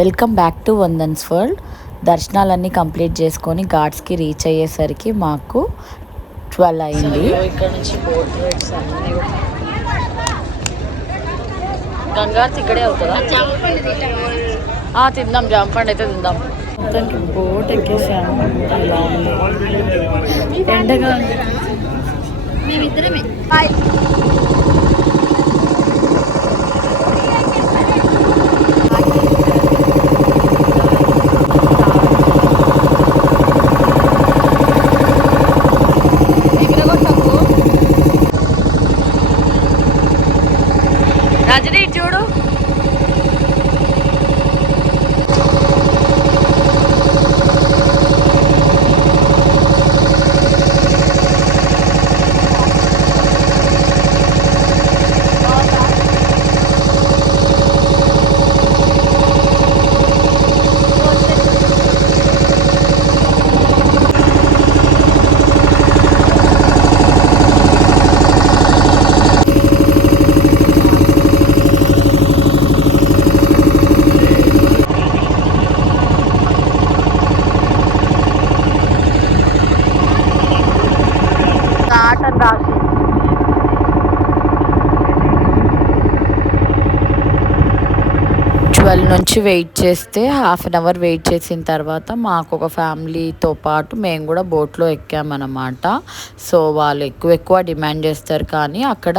Welcome back to Vandan's world. దర్శనాలన్నీ complete చేసుకొని ఘాట్స్కి రీచ్ అయ్యేసరికి మాకు 12 అయింది. ఇక్కడ నుంచి బోట్ రైడ్స్ అన్నీ గంగార్స్ ఇక్కడే అవుతుందా? తిందాం, జాంపండి అయితే తిందాం. మొత్తానికి బోట్ ఎక్కేసాము. ఇలా ఉంది, ఎండగా ఉంది. మేమిద్దరమే రజనీ చూడు. రాసి 12 నుంచి వెయిట్ చేస్తే హాఫ్ అన్ అవర్ వెయిట్ చేసిన తర్వాత మాకు ఒక ఫ్యామిలీతో పాటు మేము కూడా బోట్లో ఎక్కామన్నమాట. సో వాళ్ళు ఎక్కువ డిమాండ్ చేస్తారు, కానీ అక్కడ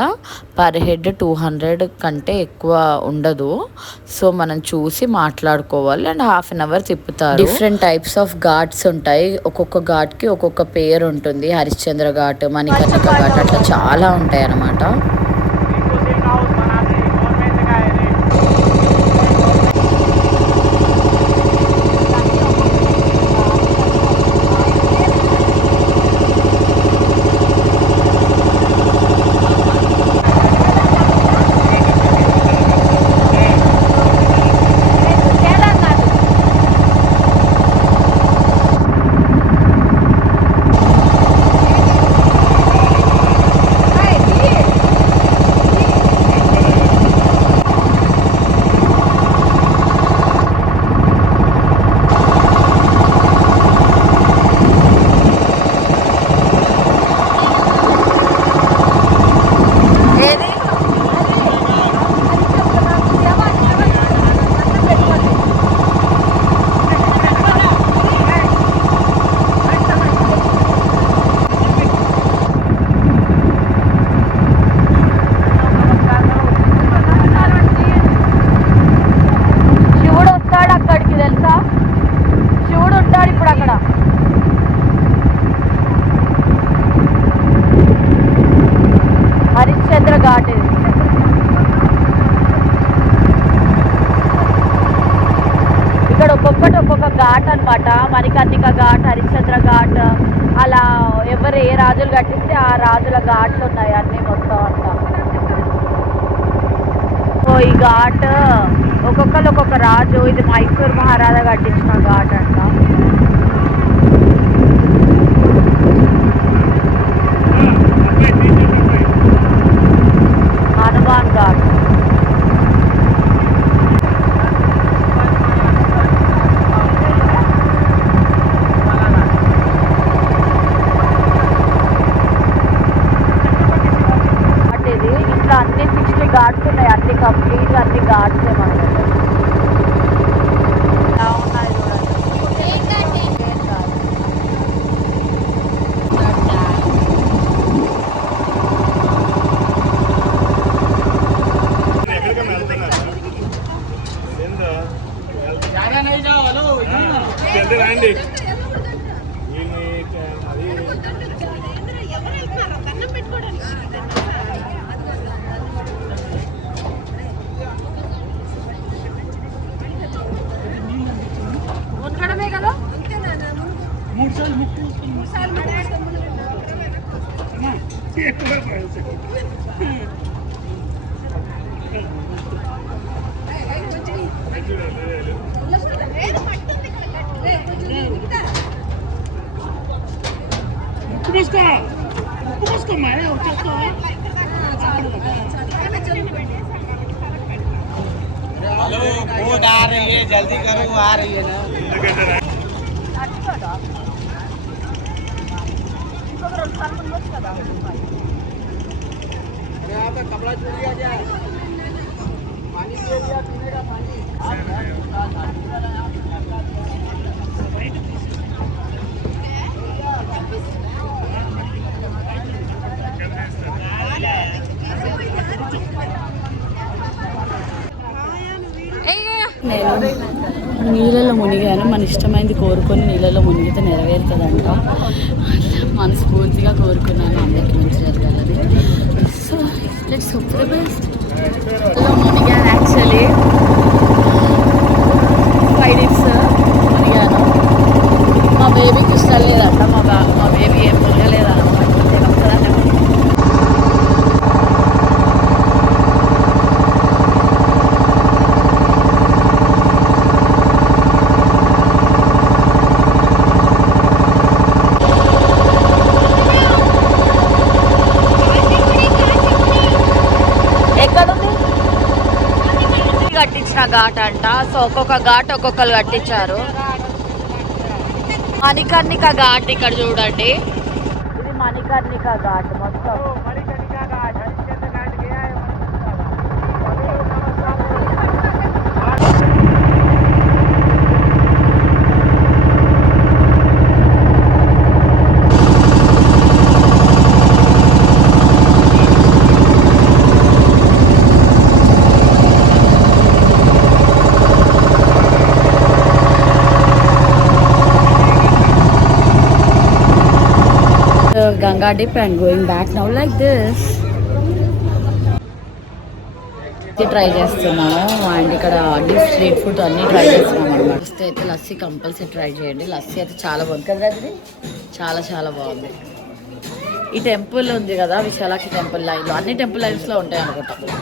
పర్ హెడ్ 200 కంటే ఎక్కువ ఉండదు. సో మనం చూసి మాట్లాడుకోవాలి. అండ్ హాఫ్ అన్ అవర్ తిప్పుతారు. డిఫరెంట్ టైప్స్ ఆఫ్ ఘాట్స్ ఉంటాయి. ఒక్కొక్క ఘాట్కి ఒక్కొక్క పేరు ఉంటుంది. హరిశ్చంద్ర ఘాట్, మణికర్ణిక ఘాట్, అట్లా చాలా ఉంటాయి అన్నమాట. హరిశ్చంద్ర ఘాట్ ఇక్కడ ఒక్కొక్కటి ఒక్కొక్క ఘాట్ అనమాట. మణికర్ణిక ఘాట్, హరిశ్చంద్ర ఘాట్, అలా ఎవరు ఏ రాజులు కట్టిస్తే ఆ రాజుల ఘాట్లు ఉన్నాయి అన్నీ మొత్తం అంతా. సో ఈ ఘాట్ ఒక్కొక్కరు ఒక్కొక్క రాజు, ఇది మైసూర్ మహారాజా కట్టించిన ఘాట్ అంట. హనుమాన్ ఘాట్ ఇది. ఇట్లా అన్ని 60 ఘాట్స్ ఉన్నాయి. అన్ని కంప్లీట్గా అన్ని ఘాట్సే మనకి. ఎలా ఉన్నాయి చూడండి. Busco mareo, हेलो बोट आ रही है, जल्दी करो, आ रही है ना। अरे यहाँ पे कपड़ा छूट गया क्या? पानी दे दिया, पीने का पानी। నేను నీళ్ళలో మునిగాను. మన ఇష్టమైంది కోరుకొని నీళ్ళలో మునిగితే నెరవేరుతుందంట. మనస్ఫూర్తిగా కోరుకున్నాను అందరికీ మంచి జరగాలని. So let's hope for the best. మునిగాను యాక్చువల్లీ 5 days మునిగాను. మా బేబీకి ఇష్టం లేదంట. మా బేబీ ఏం మునగలేదన్నమాట. నేను ఒక్కదాన్నే కట్టించిన ఘాట్ అంట. సో ఒక్కొక్క ఘాట్ ఒక్కొక్కరు కట్టించారు. మణికర్ణిక ఘాట్ ఇక్కడ చూడండి. ఇది మణికర్ణిక ఘాట్ మొత్తం. Ganga dip and going back now like this. Try చేస్తున్నాము అండ్ ఇక్కడ స్ట్రీట్ ఫుడ్ అన్నీ ట్రై చేస్తున్నాం అనమాట. వస్తే అయితే లస్సీ కంపల్సరీ ట్రై చేయండి. లస్సీ అయితే చాలా బాగుంది కదా, అది చాలా చాలా బాగుంది. ఈ టెంపుల్ ఉంది కదా, విశాలాక్షి టెంపుల్ లైన్లో, అన్ని టెంపుల్ లైన్స్లో ఉంటాయి అనుకుంటా.